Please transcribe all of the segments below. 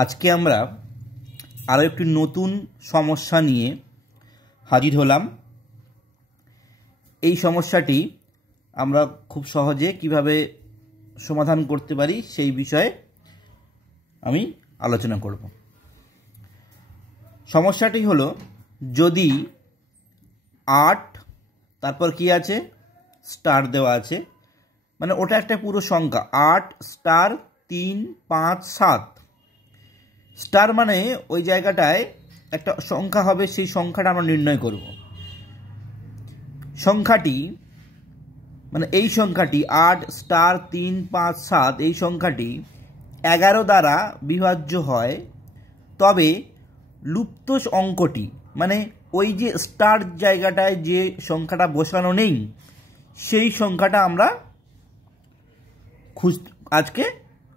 আজকে আমরা আরও একটি নতুন সমস্যা নিয়ে হাজির হলাম। এই সমস্যাটি আমরা খুব সহজে কিভাবে সমাধান করতে পারি সেই বিষয়ে আমি আলোচনা করব। সমস্যাটি হলো, যদি 8 তারপর কি আছে, স্টার দেওয়া আছে, মানে ওটা একটা পুরো সংখ্যা, 8 স্টার 3 5 7 স্টার, মানে ওই জায়গাটায় একটা সংখ্যা হবে, সেই সংখ্যাটা আমরা নির্ণয় করব। সংখ্যাটি মানে এই সংখ্যাটি 8 স্টার 3 5 7 এই সংখ্যাটি 11 দ্বারা বিভাজ্য হয়, তবে লুপ্ত অঙ্কটি, মানে ওই যে স্টার জায়গাটায় যে সংখ্যাটা বসানো নেই সেই সংখ্যাটা আমরা আজকে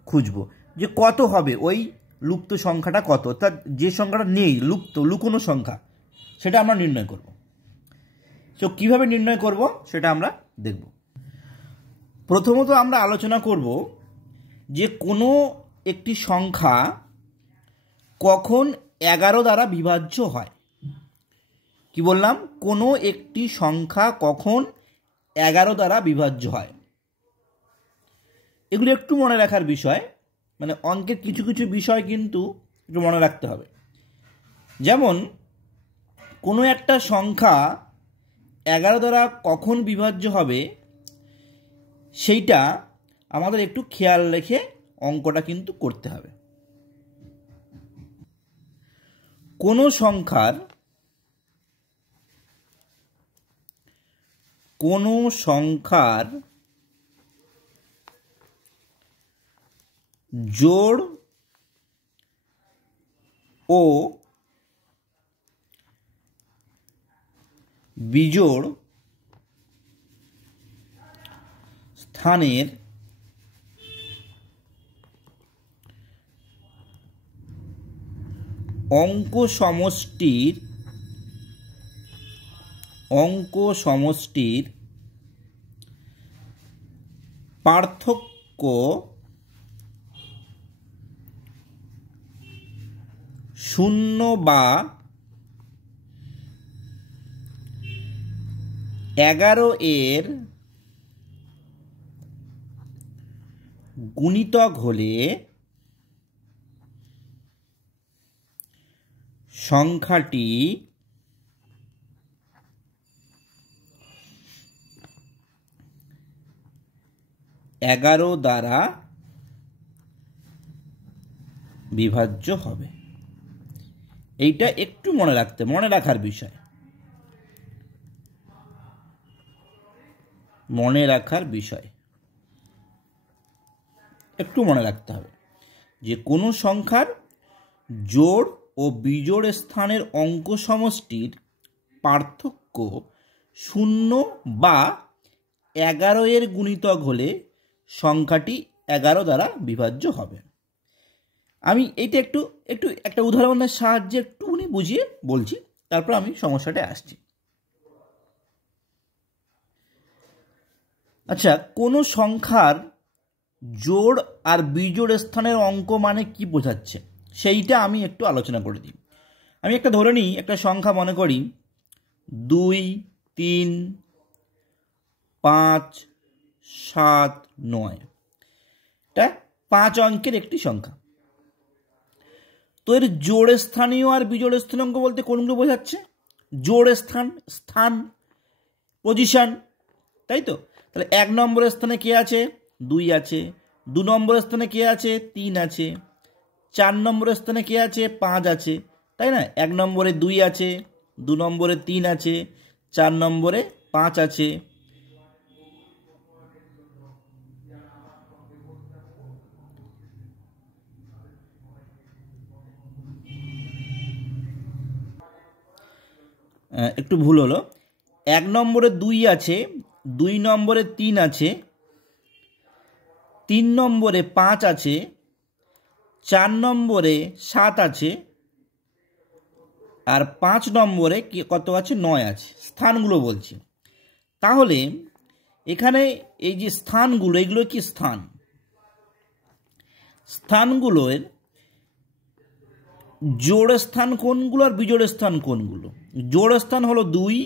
খুঁজব, যে কত হবে ওই লুপ্ত সংখ্যাটা কত, অর্থাৎ যে সংখ্যাটা নেই, লুকোনো সংখ্যা, সেটা আমরা নির্ণয় করব। তো কীভাবে নির্ণয় করব সেটা আমরা দেখব। প্রথমত আমরা আলোচনা করব যে কোনো একটি সংখ্যা কখন 11 দ্বারা বিভাজ্য হয়। কি বললাম? কোনো একটি সংখ্যা কখন 11 দ্বারা বিভাজ্য হয়। এগুলো একটু মনে রাখার বিষয়, মানে অঙ্কের কিছু কিছু বিষয় কিন্তু একটু মনে রাখতে হবে। যেমন কোনো একটা সংখ্যা 11 দ্বারা কখন বিভাজ্য হবে সেইটা আমাদের একটু খেয়াল রেখে অঙ্কটা কিন্তু করতে হবে। কোনো সংখ্যার জোড় ও বিজোড় স্থানের অঙ্ক সমষ্টির পার্থক্য 0 বা 11 এর গুণিতক হলে সংখ্যাটি এগারো দ্বারা বিভাজ্য হবে। এইটা একটু মনে রাখার বিষয়, একটু মনে রাখতে হবে যে কোনো সংখ্যার জোড় ও বিজোড় স্থানের অঙ্ক সমষ্টির পার্থক্য 0 বা 11 এর গুণিতক হলে সংখ্যাটি 11 দ্বারা বিভাজ্য হবে। আমি এইটা একটু একটা উদাহরণের সাহায্যে একটুখানি বুঝিয়ে বলছি, তারপর আমি সমস্যাটা আসছি। আচ্ছা, কোনো সংখ্যার জোড় আর বিজোড় স্থানের অঙ্ক মানে কি বোঝাচ্ছে সেইটা আমি একটু আলোচনা করে দিই। আমি ধরে নিই, একটা সংখ্যা মনে করি 2 3 5 7 9, এটা 5 অঙ্কের একটি সংখ্যা। তো এর জোড় স্থানীয় আর বিজোড় স্থানীয় অঙ্ক বলতে কোনগুলো বোঝাচ্ছে? জোড় স্থান পজিশন, তাই তো? তাহলে 1 নম্বরের স্থানে কে আছে? 2 আছে। 2 নম্বরের স্থানে কে আছে? 3 আছে। 4 নম্বরের স্থানে কে আছে? 5 আছে, তাই না? 1 নম্বরে 2 আছে, 2 নম্বরে 3 আছে, 4 নম্বরে 5 আছে। একটু ভুল হলো, 1 নম্বরে 2 আছে, 2 নম্বরে 3 আছে, 3 নম্বরে 5 আছে, 4 নম্বরে 7 আছে, আর 5 নম্বরে কত আছে? 9 আছে। স্থানগুলো বলছি। তাহলে এখানে এই যে স্থানগুলো, এগুলো কি স্থানগুলোর জোড় স্থান কোনগুলো আর বিজোড় স্থান কোনগুলো? জোড় স্থান হলো 2,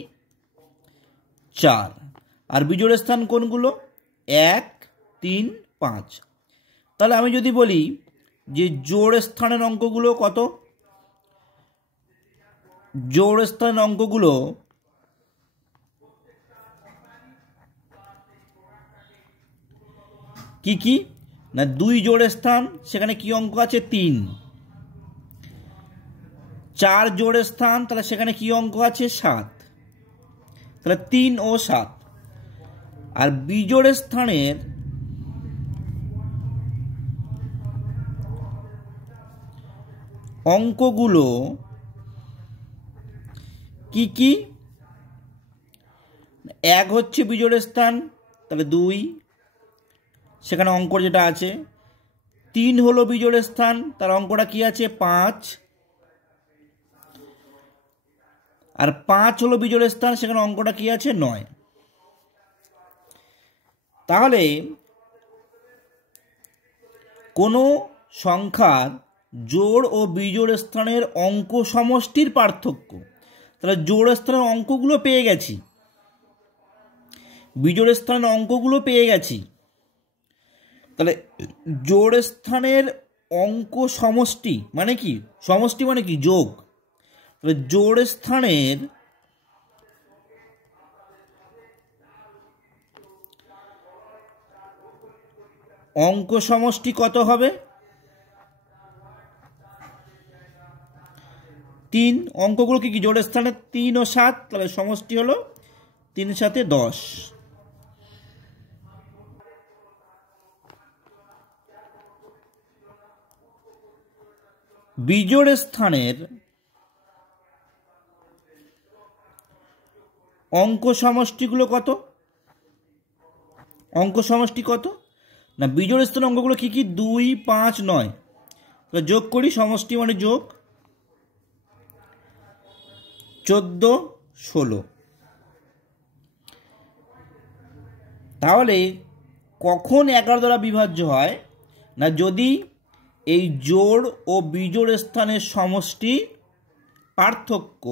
4, আর বিজোড় স্থান কোনগুলো? 1, 3, 5। তাহলে আমি যদি বলি যে জোড় স্থানের অঙ্কগুলো কত, জোড় স্থানের অঙ্কগুলো কি কি না, 2 জোড় স্থান, সেখানে কি অঙ্ক আছে? 3। 4 জোড় স্থান, তাহলে সেখানে কি অঙ্ক আছে? 7। তাহলে 3 ও 7। আর বিজোড় স্থানের অঙ্কগুলো কি কি? 1 হচ্ছে বিজোড় স্থান, তাহলে 2, সেখানে অঙ্ক যেটা আছে। 3 হলো বিজোড় স্থান, তার অঙ্কটা কি আছে? 5। আর 5 হলো বিজোড় স্থান, সেখানে অঙ্কটা কি আছে? 9। তাহলে কোনো সংখ্যার জোড় ও বিজোড় স্থানের অঙ্ক সমষ্টির পার্থক্য, তাহলে জোড় স্থানের অঙ্কগুলো পেয়ে গেছি, বিজোড় স্থানের অঙ্কগুলো পেয়ে গেছি, তাহলে জোড় স্থানের অঙ্ক সমষ্টি মানে কি? সমষ্টি মানে কি? যোগ। তাহলে জোড় স্থানের অঙ্ক সমষ্টি কত হবে? 3। অঙ্কগুলো কি কি? জোড় স্থানে 3 ও 7, তাহলে সমষ্টি হলো 3 × 7 = 10। বিজোড় স্থানের অঙ্ক সমষ্টিগুলো কত? অঙ্ক সমষ্টি কত না, বিজোড় স্থানের অঙ্কগুলো কি কি? 2, 5, 9। তাহলে যোগ করি, সমষ্টি মানে যোগ, 14, 16। তাহলে কখন 11 দ্বারা বিভাজ্য হয় না, যদি এই জোড় ও বিজোড় স্থানের সমষ্টি পার্থক্য,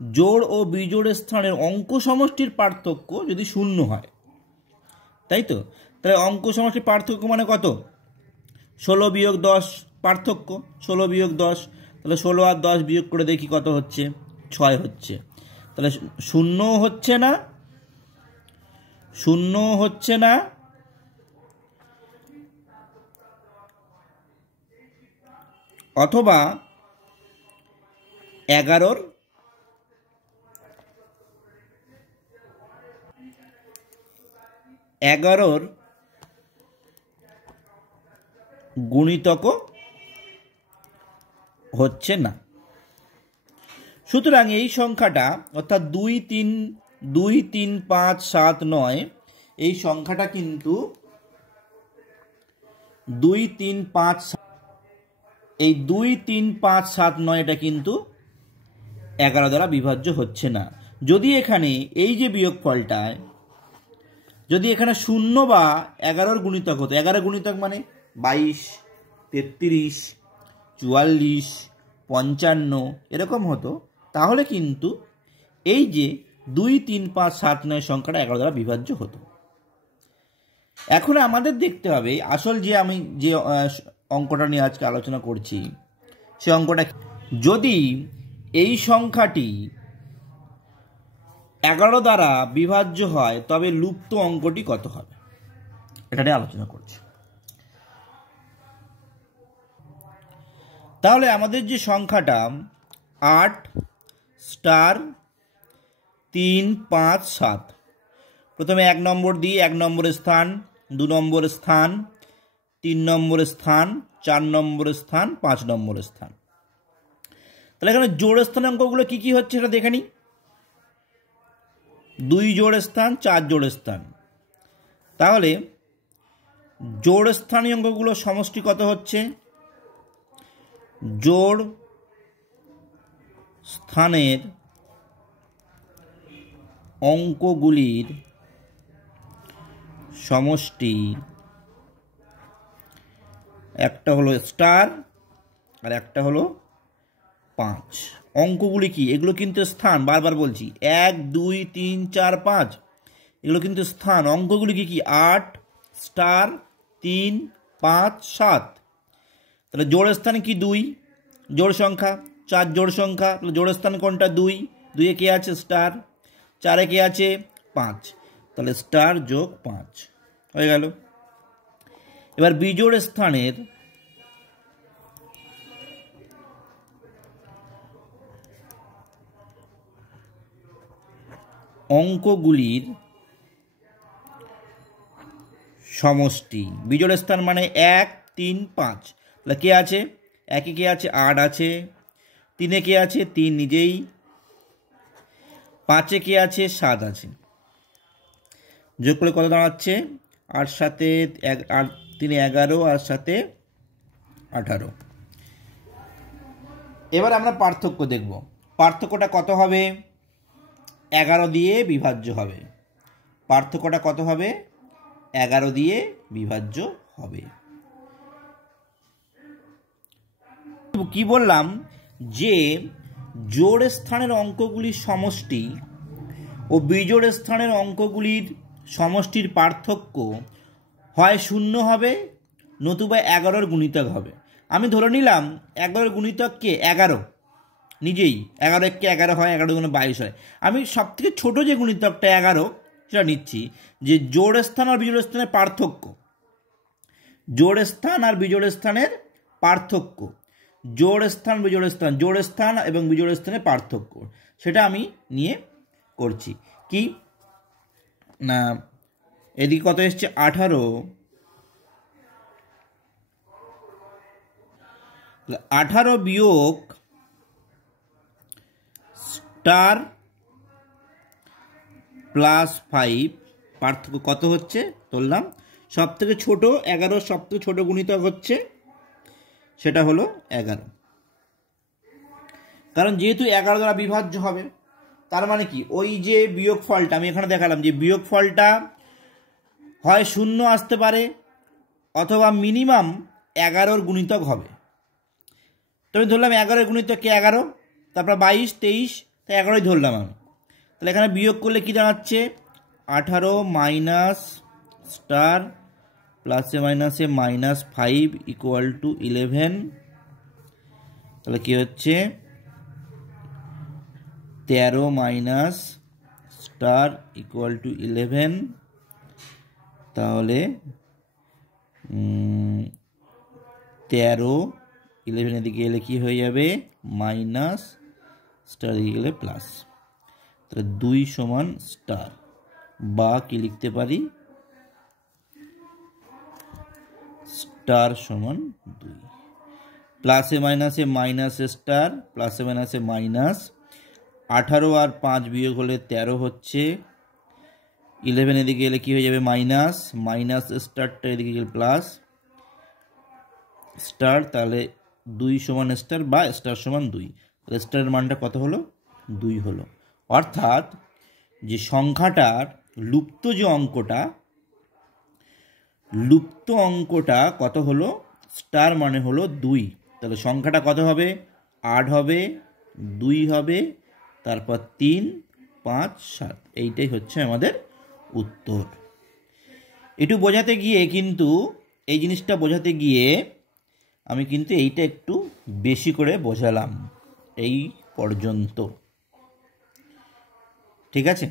জোড় ও বিজোড় স্থানের অঙ্ক সমষ্টির পার্থক্য যদি 0 হয়, তাই তো? তাহলে অঙ্ক সমষ্টির পার্থক্য মানে কত? 16 - 10 পার্থক্য, 16 - 10। তাহলে 16 আর 10 বিয়োগ করে দেখি কত হচ্ছে? 6 হচ্ছে। তাহলে 0 হচ্ছে না, 0 হচ্ছে না, অথবা 11-র গুণিতকও হচ্ছে না। সুতরাং এই সংখ্যাটা, অর্থাৎ 2, 3, 5, 7, 9, এই সংখ্যাটা কিন্তু 2, 3, 5, এই 2, 3, 5, 7, 9 এটা কিন্তু 11 দ্বারা বিভাজ্য হচ্ছে না। যদি এখানে এই যে বিয়োগফলটায় যদি এখানে 0 বা 11-র গুণিতক হতো, 11 গুণিতক মানে 22, 33, 44, 55 এরকম হতো, তাহলে কিন্তু এই যে 2, 3, 5, 7, 9 সংখ্যাটা 11 দ্বারা বিভাজ্য হতো। এখন আমাদের দেখতে হবে আসল যে আমি যে অঙ্কটা নিয়ে আজকে আলোচনা করছি, সে অঙ্কটা যদি এই সংখ্যাটি 11 দ্বারা বিভাজ্য হয়, তবে লুপ্ত অঙ্কটি কত হবে, এটা নিয়ে আলোচনা করছি। তাহলে আমাদের যে সংখ্যাটা 8 * 3, 5, 7, প্রথমে 1 নম্বর দিই, 1 নম্বর স্থান, 2 নম্বর স্থান, 3 নম্বর স্থান, 4 নম্বর স্থান, 5 নম্বর স্থান। তাহলে এখানে জোড় স্থানের অঙ্কগুলো কি কি হচ্ছে এটা দেখে নিই। 2 জোড় স্থান, 4 জোড় স্থান। তাহলে জোড় স্থানীয় অঙ্কগুলো সমষ্টি কত হচ্ছে? জোড় স্থানের অঙ্কগুলির সমষ্টি, একটা হলো স্টার আর একটা হলো 5। অঙ্কগুলি কি? এগুলো কিন্তু স্থান, বারবার বলছি, 1 2 3 4 5 এগুলো কিন্তু স্থান। অঙ্কগুলি কি কি? 8 স্টার 3 5 7। তাহলে জোড় স্থানে কি? 2 জোড় সংখ্যা, 4 জোড় সংখ্যা, তাহলে জোড় স্থান কোনটা? 2। 2-এ কে আছে? স্টার। 4-এ কে আছে? 5। তাহলে স্টার যোগ 5 হয়ে গেল। এবার বিজোড় স্থানের অঙ্কগুলির সমষ্টি। বিজোড় স্থান মানে 1 3 5। তাহলে কে আছে? 1-এ কে আছে? 8 আছে। 3-এ কে আছে? 3 নিজেই। 5-এ কে আছে? 7 আছে। যোগ করে কত দাঁড়াচ্ছে? 8 7 8 3 11 আর 7 18। এবার আমরা পার্থক্য দেখব। পার্থক্যটা কত হবে? 11 দিয়ে বিভাজ্য হবে। পার্থক্যটা কত হবে? 11 দিয়ে বিভাজ্য হবে। কি বললাম? যে জোড় স্থানের অঙ্কগুলির সমষ্টি ও বিজোড় স্থানের অঙ্কগুলির সমষ্টির পার্থক্য হয় 0 হবে, নতুবা 11-র গুণিতক হবে। আমি ধরে নিলাম 11-র গুণিতক কে? 11 নিজেই। 11 কে 11 হয়, 11 গুণে 22 হয়। আমি সবথেকে ছোট যে গুণিতকটা 11 সেটা নিচ্ছি। যে জোড় স্থান আর বিজোড় স্থানের পার্থক্য, জোড় স্থান আর বিজোড় স্থানের পার্থক্য, জোড় স্থান বিজোড় স্থান, জোড় স্থান এবং বিজোড় স্থানের পার্থক্য, সেটা আমি নিয়ে করছি। কি না, এদিকে কত এসছে? 18। 18 বিয়োগ স্টার প্লাস 5 পার্থক্য কত হচ্ছে? ধরলাম সব থেকে ছোট 11, সব থেকে ছোট গুণিতক হচ্ছে, সেটা হলো 11। কারণ যেহেতু 11 দ্বারা বিভাজ্য হবে, তার মানে কি? ওই যে বিয়োগ ফলটা আমি এখানে দেখালাম, যে বিয়োগ ফলটা হয় 0 আসতে পারে অথবা মিনিমাম 11-র গুণিতক হবে। তবে ধরলাম 11-এর গুণিতক কে? 11, তারপর 22 23, তাই 11ই ধরলাম আমি। তাহলে এখানে বিয়োগ করলে কি দাঁড়াচ্ছে? 18 মাইনাস স্টার প্লাসে মাইনাসে -5 ইকুয়াল টু 11। তাহলে কি হচ্ছে? 13 মাইনাস স্টার ইকুয়াল টু 11। তাহলে 13 11 এদিকে এলে কি হয়ে যাবে? মাইনাস স্টার এদিকে গেলে প্লাস। তাহলে 2 সমান স্টার, বা কি লিখতে পারি? স্টার সমান 2। প্লাসে মাইনাসে মাইনাস স্টার, প্লাসে মাইনাসে মাইনাস। 18 আর 5 বিয়োগ হলে 13 হচ্ছে। 11 এদিকে এলে কি হয়ে যাবে? মাইনাস, মাইনাস স্টারটা এদিকে গেলে প্লাস স্টার। তাহলে 2 সমান স্টার বা স্টার সমান 2। তাহলে স্টারের মানটা কত হলো? 2 হলো। অর্থাৎ যে সংখ্যাটার লুপ্ত যে অঙ্কটা, লুপ্ত অঙ্কটা কত হলো? স্টার মানে হলো 2। তাহলে সংখ্যাটা কত হবে? 8 হবে, 2 হবে, তারপর 3 5 7। এইটাই হচ্ছে আমাদের উত্তর। একটু বোঝাতে গিয়ে কিন্তু, এই জিনিসটা বোঝাতে গিয়ে আমি কিন্তু এইটা একটু বেশি করে বোঝালাম এই পর্যন্ত। ঠিক আছে?